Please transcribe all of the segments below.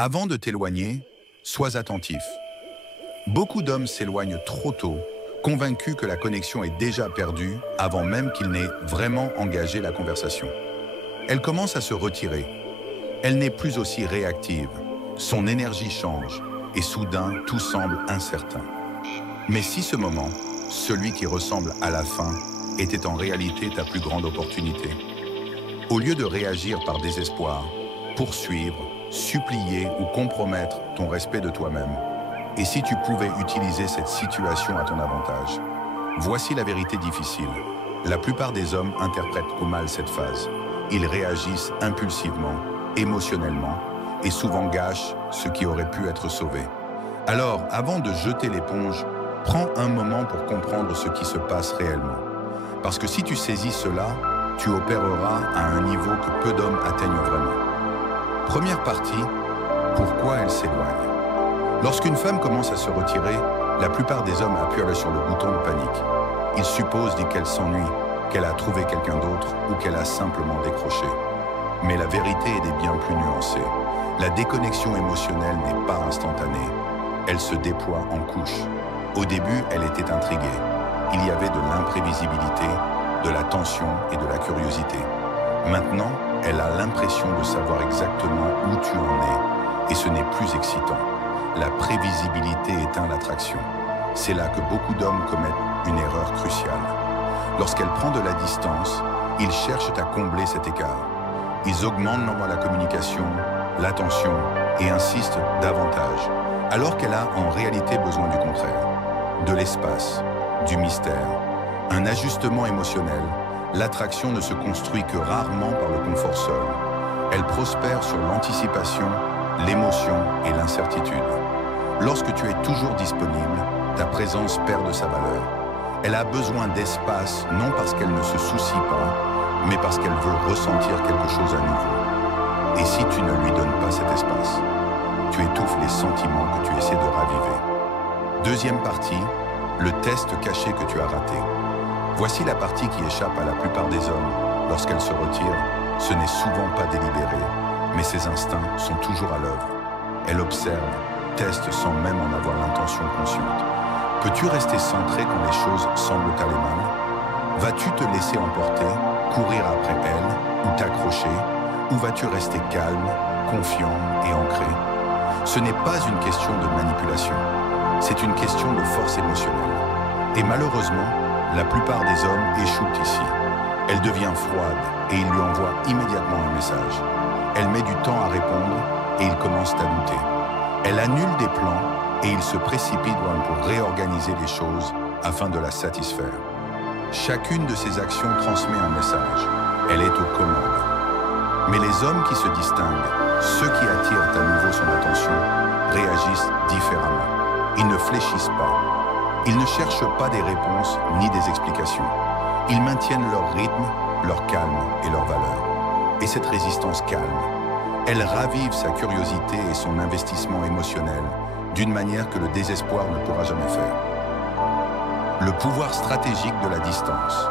Avant de t'éloigner, sois attentif. Beaucoup d'hommes s'éloignent trop tôt, convaincus que la connexion est déjà perdue avant même qu'ils n'aient vraiment engagé la conversation. Elle commence à se retirer. Elle n'est plus aussi réactive. Son énergie change et soudain, tout semble incertain. Mais si ce moment, celui qui ressemble à la fin, était en réalité ta plus grande opportunité, au lieu de réagir par désespoir, poursuivre, supplier ou compromettre ton respect de toi-même, et si tu pouvais utiliser cette situation à ton avantage? Voici la vérité difficile. La plupart des hommes interprètent au mal cette phase. Ils réagissent impulsivement, émotionnellement, et souvent gâchent ce qui aurait pu être sauvé. Alors, avant de jeter l'éponge, prends un moment pour comprendre ce qui se passe réellement. Parce que si tu saisis cela, tu opéreras à un niveau que peu d'hommes atteignent vraiment. Première partie, pourquoi elle s'éloigne? Lorsqu'une femme commence à se retirer, la plupart des hommes appuient sur le bouton de panique. Ils supposent qu'elle s'ennuie, qu'elle a trouvé quelqu'un d'autre ou qu'elle a simplement décroché. Mais la vérité est bien plus nuancée. La déconnexion émotionnelle n'est pas instantanée. Elle se déploie en couches. Au début, elle était intriguée. Il y avait de l'imprévisibilité, de la tension et de la curiosité. Maintenant, elle a l'impression de savoir exactement où tu en es, et ce n'est plus excitant. La prévisibilité éteint l'attraction. C'est là que beaucoup d'hommes commettent une erreur cruciale. Lorsqu'elle prend de la distance, ils cherchent à combler cet écart. Ils augmentent la communication, l'attention et insistent davantage, alors qu'elle a en réalité besoin du contraire. De l'espace, du mystère, un ajustement émotionnel. L'attraction ne se construit que rarement par le confort seul. Elle prospère sur l'anticipation, l'émotion et l'incertitude. Lorsque tu es toujours disponible, ta présence perd de sa valeur. Elle a besoin d'espace, non parce qu'elle ne se soucie pas, mais parce qu'elle veut ressentir quelque chose à nouveau. Et si tu ne lui donnes pas cet espace, tu étouffes les sentiments que tu essaies de raviver. Deuxième partie, le test caché que tu as raté. Voici la partie qui échappe à la plupart des hommes. Lorsqu'elle se retire, ce n'est souvent pas délibéré, mais ses instincts sont toujours à l'œuvre. Elle observe, teste sans même en avoir l'intention consciente. Peux-tu rester centré quand les choses semblent aller mal? Vas-tu te laisser emporter, courir après elle, ou t'accrocher? Ou vas-tu rester calme, confiant et ancré? Ce n'est pas une question de manipulation, c'est une question de force émotionnelle. Et malheureusement, la plupart des hommes échouent ici. Elle devient froide et il lui envoie immédiatement un message. Elle met du temps à répondre et il commence à douter. Elle annule des plans et il se précipite pour réorganiser les choses afin de la satisfaire. Chacune de ces actions transmet un message. Elle est aux commandes. Mais les hommes qui se distinguent, ceux qui attirent à nouveau son attention, réagissent différemment. Ils ne fléchissent pas. Ils ne cherchent pas des réponses ni des explications. Ils maintiennent leur rythme, leur calme et leur valeur. Et cette résistance calme, elle ravive sa curiosité et son investissement émotionnel d'une manière que le désespoir ne pourra jamais faire. Le pouvoir stratégique de la distance.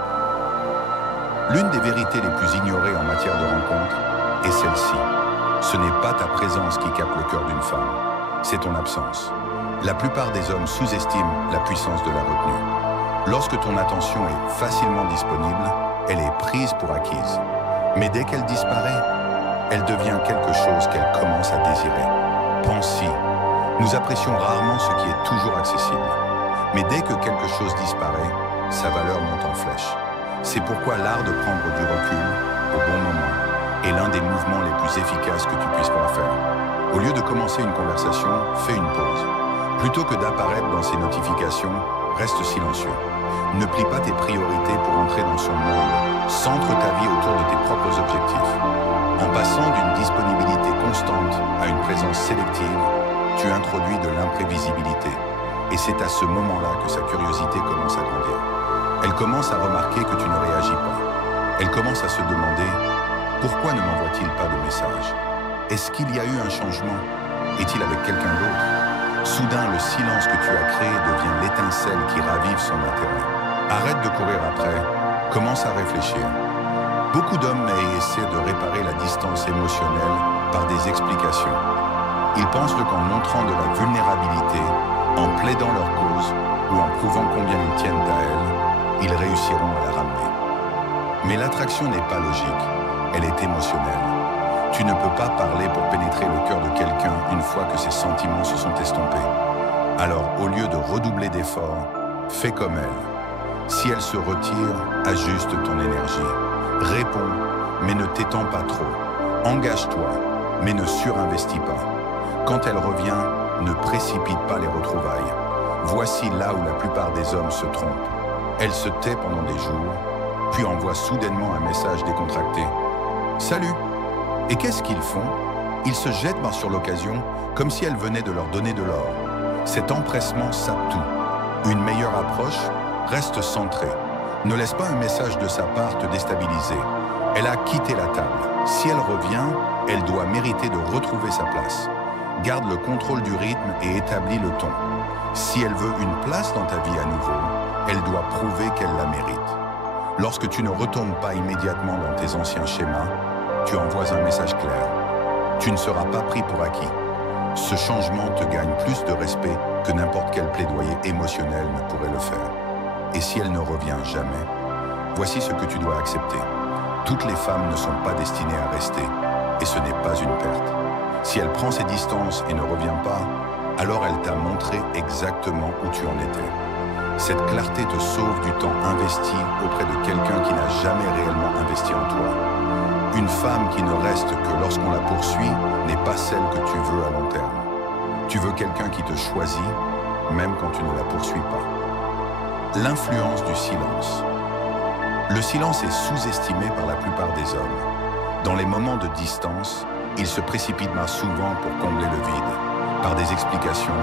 L'une des vérités les plus ignorées en matière de rencontre est celle-ci. Ce n'est pas ta présence qui capte le cœur d'une femme, c'est ton absence. La plupart des hommes sous-estiment la puissance de la retenue. Lorsque ton attention est facilement disponible, elle est prise pour acquise. Mais dès qu'elle disparaît, elle devient quelque chose qu'elle commence à désirer. Pense-y. Nous apprécions rarement ce qui est toujours accessible. Mais dès que quelque chose disparaît, sa valeur monte en flèche. C'est pourquoi l'art de prendre du recul, au bon moment, est l'un des mouvements les plus efficaces que tu puisses faire. Au lieu de commencer une conversation, fais une pause. Plutôt que d'apparaître dans ses notifications, reste silencieux. Ne plie pas tes priorités pour entrer dans son monde. Centre ta vie autour de tes propres objectifs. En passant d'une disponibilité constante à une présence sélective, tu introduis de l'imprévisibilité. Et c'est à ce moment-là que sa curiosité commence à grandir. Elle commence à remarquer que tu ne réagis pas. Elle commence à se demander « Pourquoi ne m'envoie-t-il pas de message? Est-ce qu'il y a eu un changement? Est-il avec quelqu'un d'autre ?» Soudain, le silence que tu as créé devient l'étincelle qui ravive son intérêt. Arrête de courir après, commence à réfléchir. Beaucoup d'hommes essaient de réparer la distance émotionnelle par des explications. Ils pensent qu'en montrant de la vulnérabilité, en plaidant leur cause ou en prouvant combien ils tiennent à elle, ils réussiront à la ramener. Mais l'attraction n'est pas logique, elle est émotionnelle. Tu ne peux pas parler pour pénétrer le cœur de quelqu'un une fois que ses sentiments se sont estompés. Alors, au lieu de redoubler d'efforts, fais comme elle. Si elle se retire, ajuste ton énergie. Réponds, mais ne t'étends pas trop. Engage-toi, mais ne surinvestis pas. Quand elle revient, ne précipite pas les retrouvailles. Voici là où la plupart des hommes se trompent. Elle se tait pendant des jours, puis envoie soudainement un message décontracté. « Salut !» Et qu'est-ce qu'ils font? Ils se jettent sur l'occasion, comme si elle venait de leur donner de l'or. Cet empressement sape tout. Une meilleure approche, reste centrée. Ne laisse pas un message de sa part te déstabiliser. Elle a quitté la table. Si elle revient, elle doit mériter de retrouver sa place. Garde le contrôle du rythme et établis le ton. Si elle veut une place dans ta vie à nouveau, elle doit prouver qu'elle la mérite. Lorsque tu ne retombes pas immédiatement dans tes anciens schémas, tu envoies un message clair. Tu ne seras pas pris pour acquis. Ce changement te gagne plus de respect que n'importe quel plaidoyer émotionnel ne pourrait le faire. Et si elle ne revient jamais, voici ce que tu dois accepter. Toutes les femmes ne sont pas destinées à rester, et ce n'est pas une perte. Si elle prend ses distances et ne revient pas, alors elle t'a montré exactement où tu en étais. Cette clarté te sauve du temps investi auprès de quelqu'un qui n'a jamais réellement investi en toi. Une femme qui ne reste que lorsqu'on la poursuit n'est pas celle que tu veux à long terme. Tu veux quelqu'un qui te choisit, même quand tu ne la poursuis pas. L'influence du silence. Le silence est sous-estimé par la plupart des hommes. Dans les moments de distance, ils se précipitent souvent pour combler le vide, par des explications,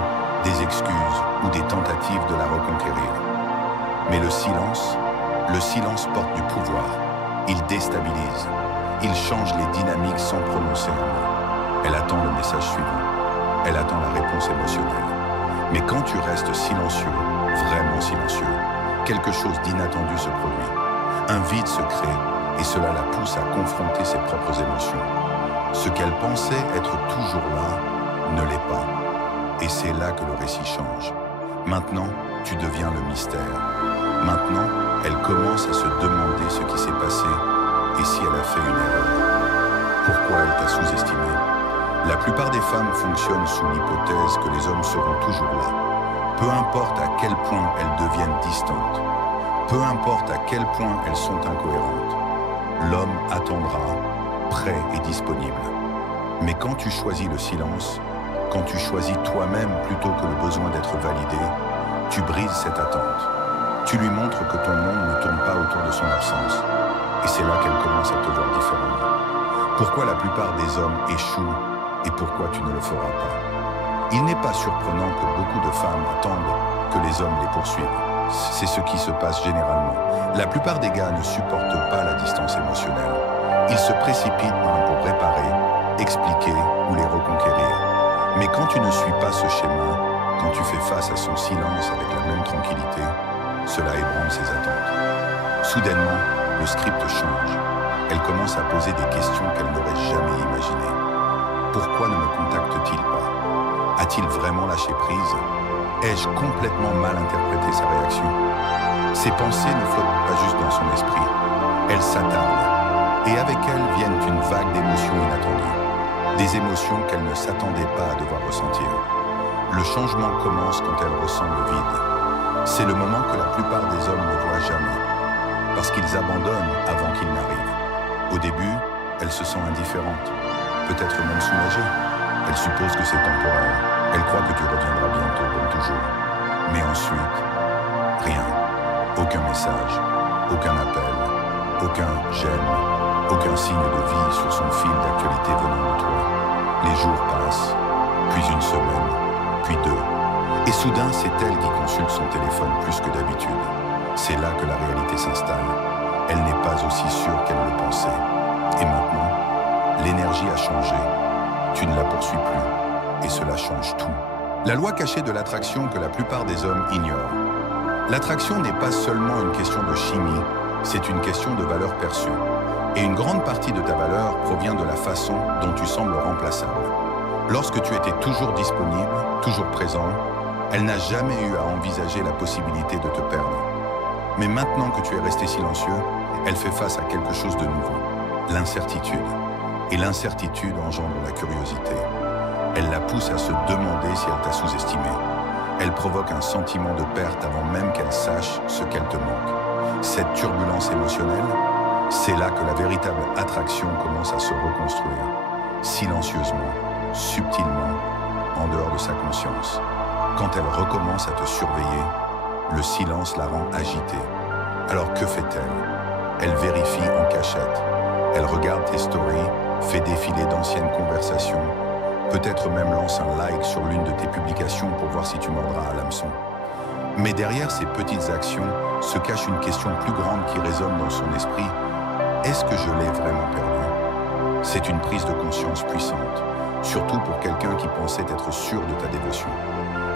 des excuses ou des tentatives de la reconquérir. Mais le silence porte du pouvoir. Il déstabilise. Il change les dynamiques sans prononcer un mot. Elle attend le message suivant. Elle attend la réponse émotionnelle. Mais quand tu restes silencieux, vraiment silencieux, quelque chose d'inattendu se produit. Un vide se crée et cela la pousse à confronter ses propres émotions. Ce qu'elle pensait être toujours là ne l'est pas. Et c'est là que le récit change. Maintenant, tu deviens le mystère. Maintenant, elle commence à se demander ce qui s'est passé et si elle a fait une erreur. Pourquoi elle t'a sous-estimé? La plupart des femmes fonctionnent sous l'hypothèse que les hommes seront toujours là. Peu importe à quel point elles deviennent distantes. Peu importe à quel point elles sont incohérentes. L'homme attendra, prêt et disponible. Mais quand tu choisis le silence, quand tu choisis toi-même plutôt que le besoin d'être validé, tu brises cette attente. Tu lui montres que ton monde ne tourne pas autour de son absence. Et c'est là qu'elle commence à te voir différemment. Pourquoi la plupart des hommes échouent et pourquoi tu ne le feras pas? Il n'est pas surprenant que beaucoup de femmes attendent que les hommes les poursuivent. C'est ce qui se passe généralement. La plupart des gars ne supportent pas la distance émotionnelle. Ils se précipitent pour réparer, expliquer ou les reconquérir. Mais quand tu ne suis pas ce schéma, quand tu fais face à son silence avec la même tranquillité, cela ébranle ses attentes. Soudainement, le script change. Elle commence à poser des questions qu'elle n'aurait jamais imaginées. Pourquoi ne me contacte-t-il pas? A-t-il vraiment lâché prise? Ai-je complètement mal interprété sa réaction? Ses pensées ne flottent pas juste dans son esprit. Elles s'attardent. Et avec elles viennent une vague d'émotions inattendues. Des émotions qu'elle ne s'attendait pas à devoir ressentir. Le changement commence quand elle ressent le vide. C'est le moment que la plupart des hommes ne voient jamais. Parce qu'ils abandonnent avant qu'il n'arrive. Au début, elle se sent indifférente. Peut-être même soulagée. Elle suppose que c'est temporaire. Elle croit que tu reviendras bientôt, comme toujours. Mais ensuite, rien. Aucun message, aucun appel, aucun j'aime, aucun signe de vie sur son fil d'actualité venant de toi. Les jours passent, puis une semaine, puis deux. Et soudain, c'est elle qui consulte son téléphone plus que d'habitude. C'est là que la réalité s'installe. Elle n'est pas aussi sûre qu'elle le pensait. Et maintenant, l'énergie a changé. Tu ne la poursuis plus. Et cela change tout. La loi cachée de l'attraction que la plupart des hommes ignorent. L'attraction n'est pas seulement une question de chimie, c'est une question de valeur perçue. Et une grande partie de ta valeur provient de la façon dont tu sembles remplaçable. Lorsque tu étais toujours disponible, toujours présent, elle n'a jamais eu à envisager la possibilité de te perdre. Mais maintenant que tu es resté silencieux, elle fait face à quelque chose de nouveau, l'incertitude. Et l'incertitude engendre la curiosité. Elle la pousse à se demander si elle t'a sous-estimé. Elle provoque un sentiment de perte avant même qu'elle sache ce qu'elle te manque. Cette turbulence émotionnelle, c'est là que la véritable attraction commence à se reconstruire, silencieusement, subtilement, en dehors de sa conscience. Quand elle recommence à te surveiller, le silence la rend agitée. Alors que fait-elle? Elle vérifie en cachette. Elle regarde tes stories, fait défiler d'anciennes conversations, peut-être même lance un like sur l'une de tes publications pour voir si tu mordras à l'hameçon. Mais derrière ces petites actions se cache une question plus grande qui résonne dans son esprit. Est-ce que je l'ai vraiment perdu? C'est une prise de conscience puissante, surtout pour quelqu'un qui pensait être sûr de ta dévotion.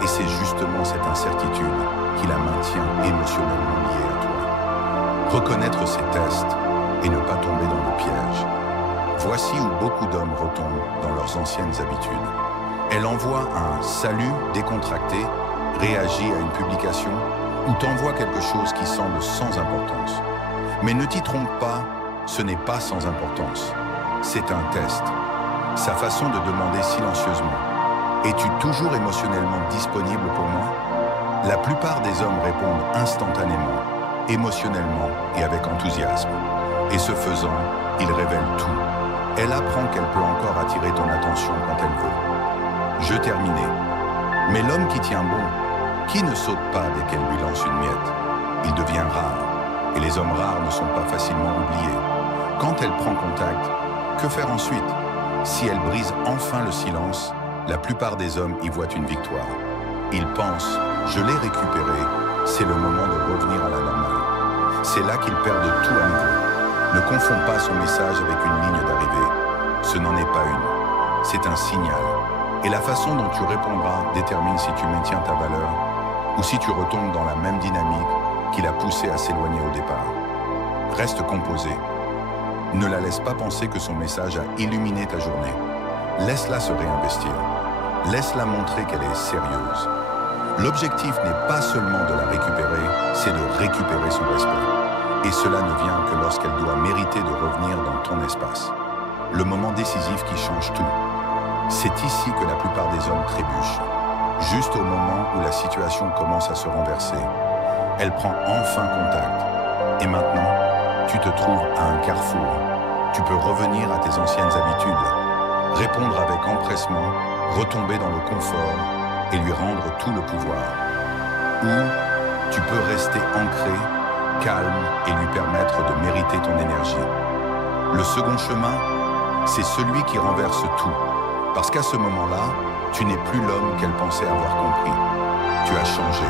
Et c'est justement cette incertitude qui la maintient émotionnellement liée à toi. Reconnaître ces tests et ne pas tomber dans le piège. Voici où beaucoup d'hommes retombent dans leurs anciennes habitudes. Elle envoie un « salut » décontracté, réagit à une publication ou t'envoie quelque chose qui semble sans importance. Mais ne t'y trompe pas, ce n'est pas sans importance. C'est un test. Sa façon de demander silencieusement « Es-tu toujours émotionnellement disponible pour moi ?» La plupart des hommes répondent instantanément, émotionnellement et avec enthousiasme. Et ce faisant, ils révèlent tout. Elle apprend qu'elle peut encore attirer ton attention quand elle veut. Je terminais. Mais l'homme qui tient bon, qui ne saute pas dès qu'elle lui lance une miette? Il devient rare. Et les hommes rares ne sont pas facilement oubliés. Quand elle prend contact, que faire ensuite? Si elle brise enfin le silence, la plupart des hommes y voient une victoire. Ils pensent « je l'ai récupéré, c'est le moment de revenir à la normale ». C'est là qu'ils perdent tout à nouveau. Ne confonds pas son message avec une ligne d'arrivée. Ce n'en est pas une. C'est un signal. Et la façon dont tu répondras détermine si tu maintiens ta valeur ou si tu retombes dans la même dynamique qui l'a poussé à s'éloigner au départ. Reste composé. Ne la laisse pas penser que son message a illuminé ta journée. Laisse-la se réinvestir. Laisse-la montrer qu'elle est sérieuse. L'objectif n'est pas seulement de la récupérer, c'est de récupérer son respect. Et cela ne vient que lorsqu'elle doit mériter de revenir dans ton espace. Le moment décisif qui change tout. C'est ici que la plupart des hommes trébuchent. Juste au moment où la situation commence à se renverser. Elle prend enfin contact. Et maintenant, tu te trouves à un carrefour. Tu peux revenir à tes anciennes habitudes, répondre avec empressement, retomber dans le confort et lui rendre tout le pouvoir. Ou tu peux rester ancré, calme et lui permettre de mériter ton énergie. Le second chemin, c'est celui qui renverse tout. Parce qu'à ce moment-là, tu n'es plus l'homme qu'elle pensait avoir compris. Tu as changé.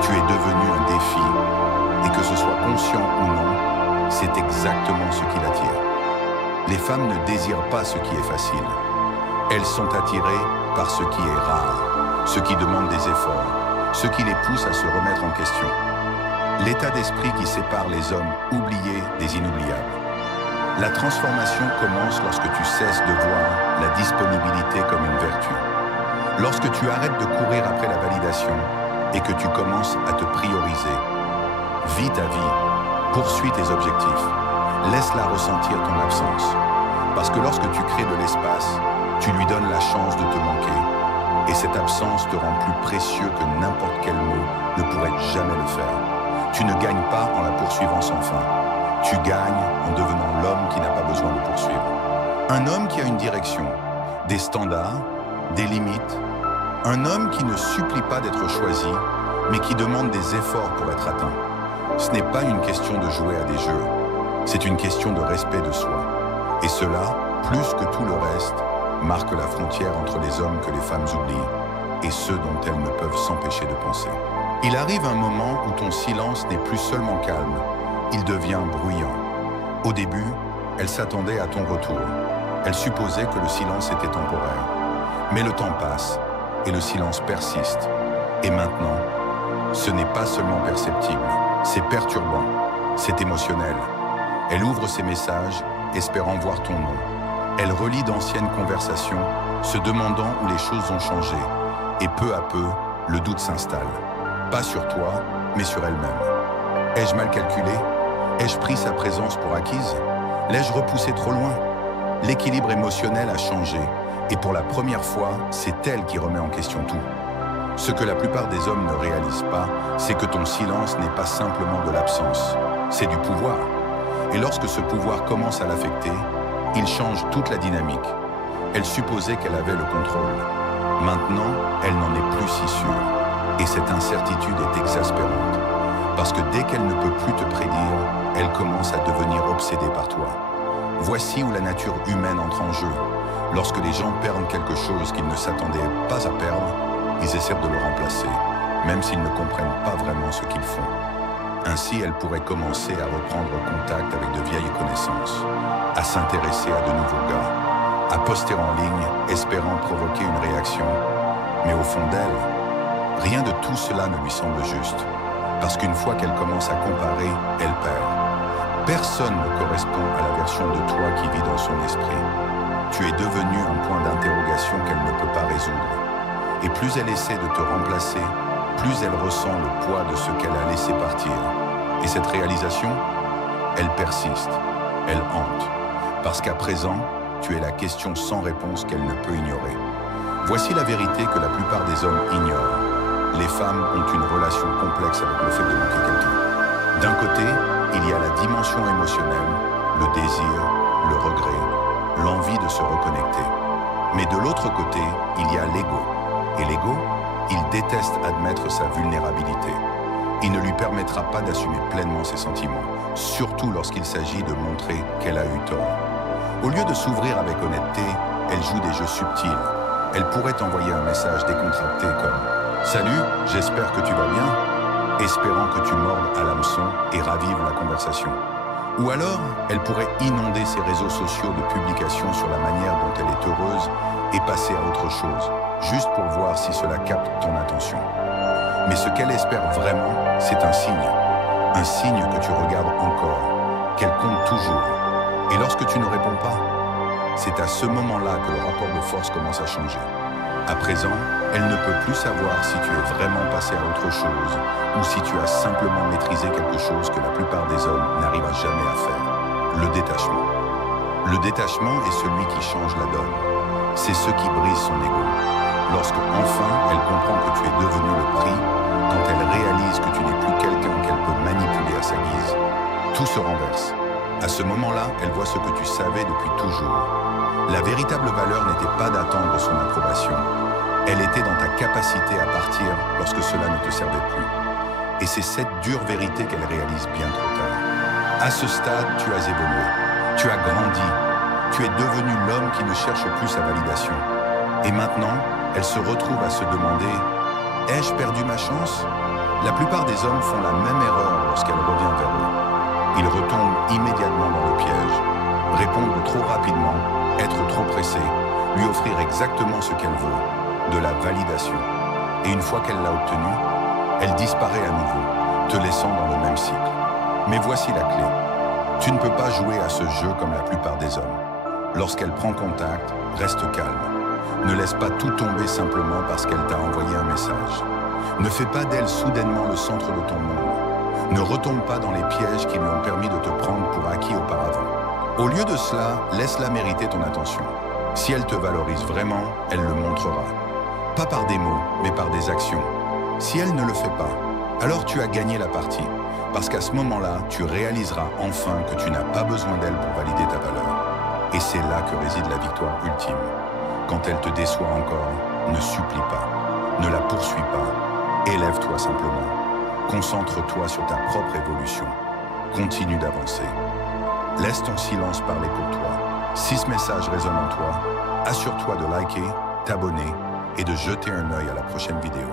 Tu es devenu un défi. Et que ce soit conscient ou non, c'est exactement ce qui l'attire. Les femmes ne désirent pas ce qui est facile. Elles sont attirées par ce qui est rare, ce qui demande des efforts, ce qui les pousse à se remettre en question. L'état d'esprit qui sépare les hommes oubliés des inoubliables. La transformation commence lorsque tu cesses de voir la disponibilité comme une vertu. Lorsque tu arrêtes de courir après la validation et que tu commences à te prioriser. Vis ta vie, poursuis tes objectifs, laisse-la ressentir ton absence. Parce que lorsque tu crées de l'espace, tu lui donnes la chance de te manquer. Et cette absence te rend plus précieux que n'importe quel mot ne pourrait jamais le faire. Tu ne gagnes pas en la poursuivant sans fin. Tu gagnes en devenant l'homme qui n'a pas besoin de poursuivre. Un homme qui a une direction, des standards, des limites. Un homme qui ne supplie pas d'être choisi, mais qui demande des efforts pour être atteint. Ce n'est pas une question de jouer à des jeux. C'est une question de respect de soi. Et cela, plus que tout le reste, marque la frontière entre les hommes que les femmes oublient et ceux dont elles ne peuvent s'empêcher de penser. Il arrive un moment où ton silence n'est plus seulement calme, il devient bruyant. Au début, elle s'attendait à ton retour. Elle supposait que le silence était temporaire. Mais le temps passe et le silence persiste. Et maintenant, ce n'est pas seulement perceptible, c'est perturbant, c'est émotionnel. Elle ouvre ses messages, espérant voir ton nom. Elle relit d'anciennes conversations, se demandant où les choses ont changé. Et peu à peu, le doute s'installe. Pas sur toi, mais sur elle-même. Ai-je mal calculé? Ai-je pris sa présence pour acquise? L'ai-je repoussée trop loin? L'équilibre émotionnel a changé, et pour la première fois, c'est elle qui remet en question tout. Ce que la plupart des hommes ne réalisent pas, c'est que ton silence n'est pas simplement de l'absence, c'est du pouvoir. Et lorsque ce pouvoir commence à l'affecter, il change toute la dynamique. Elle supposait qu'elle avait le contrôle. Maintenant, elle n'en est plus si sûre. Et cette incertitude est exaspérante. Parce que dès qu'elle ne peut plus te prédire, elle commence à devenir obsédée par toi. Voici où la nature humaine entre en jeu. Lorsque les gens perdent quelque chose qu'ils ne s'attendaient pas à perdre, ils essaient de le remplacer, même s'ils ne comprennent pas vraiment ce qu'ils font. Ainsi, elle pourrait commencer à reprendre contact avec de vieilles connaissances, à s'intéresser à de nouveaux gars, à poster en ligne, espérant provoquer une réaction. Mais au fond d'elle, rien de tout cela ne lui semble juste, parce qu'une fois qu'elle commence à comparer, elle perd. Personne ne correspond à la version de toi qui vit dans son esprit. Tu es devenu un point d'interrogation qu'elle ne peut pas résoudre. Et plus elle essaie de te remplacer, plus elle ressent le poids de ce qu'elle a laissé partir. Et cette réalisation, elle persiste, elle hante. Parce qu'à présent, tu es la question sans réponse qu'elle ne peut ignorer. Voici la vérité que la plupart des hommes ignorent. Les femmes ont une relation complexe avec le fait de manquer quelqu'un. D'un côté, il y a la dimension émotionnelle, le désir, le regret, l'envie de se reconnecter. Mais de l'autre côté, il y a l'ego. Et l'ego, il déteste admettre sa vulnérabilité. Il ne lui permettra pas d'assumer pleinement ses sentiments, surtout lorsqu'il s'agit de montrer qu'elle a eu tort. Au lieu de s'ouvrir avec honnêteté, elle joue des jeux subtils. Elle pourrait envoyer un message décontracté comme « Salut, j'espère que tu vas bien », espérant que tu mordes à l'hameçon et ravives la conversation. Ou alors, elle pourrait inonder ses réseaux sociaux de publications sur la manière dont elle est heureuse et passer à autre chose, juste pour voir si cela capte ton attention. Mais ce qu'elle espère vraiment, c'est un signe que tu regardes encore, qu'elle compte toujours. Et lorsque tu ne réponds pas, c'est à ce moment-là que le rapport de force commence à changer. À présent, elle ne peut plus savoir si tu es vraiment passé à autre chose ou si tu as simplement maîtrisé quelque chose que la plupart des hommes n'arrivent jamais à faire. Le détachement. Le détachement est celui qui change la donne. C'est ce qui brise son ego. Lorsque enfin elle comprend que tu es devenu le prix, quand elle réalise que tu n'es plus quelqu'un qu'elle peut manipuler à sa guise, tout se renverse. À ce moment-là, elle voit ce que tu savais depuis toujours. La véritable valeur n'était pas d'attendre son approbation. Elle était dans ta capacité à partir lorsque cela ne te servait plus. Et c'est cette dure vérité qu'elle réalise bien trop tard. À ce stade, tu as évolué. Tu as grandi. Tu es devenu l'homme qui ne cherche plus sa validation. Et maintenant, elle se retrouve à se demander « Ai-je perdu ma chance ?» La plupart des hommes font la même erreur lorsqu'elle revient vers eux. Ils retombent immédiatement dans le piège. Répondre trop rapidement, être trop pressé, lui offrir exactement ce qu'elle veut, de la validation. Et une fois qu'elle l'a obtenue, elle disparaît à nouveau, te laissant dans le même cycle. Mais voici la clé. Tu ne peux pas jouer à ce jeu comme la plupart des hommes. Lorsqu'elle prend contact, reste calme. Ne laisse pas tout tomber simplement parce qu'elle t'a envoyé un message. Ne fais pas d'elle soudainement le centre de ton monde. Ne retombe pas dans les pièges qui lui ont permis de te prendre pour acquis auparavant. Au lieu de cela, laisse-la mériter ton attention. Si elle te valorise vraiment, elle le montrera. Pas par des mots, mais par des actions. Si elle ne le fait pas, alors tu as gagné la partie. Parce qu'à ce moment-là, tu réaliseras enfin que tu n'as pas besoin d'elle pour valider ta valeur. Et c'est là que réside la victoire ultime. Quand elle te déçoit encore, ne supplie pas, ne la poursuis pas, élève-toi simplement. Concentre-toi sur ta propre évolution. Continue d'avancer. Laisse ton silence parler pour toi. Si ce message résonne en toi, assure-toi de liker, t'abonner et de jeter un œil à la prochaine vidéo.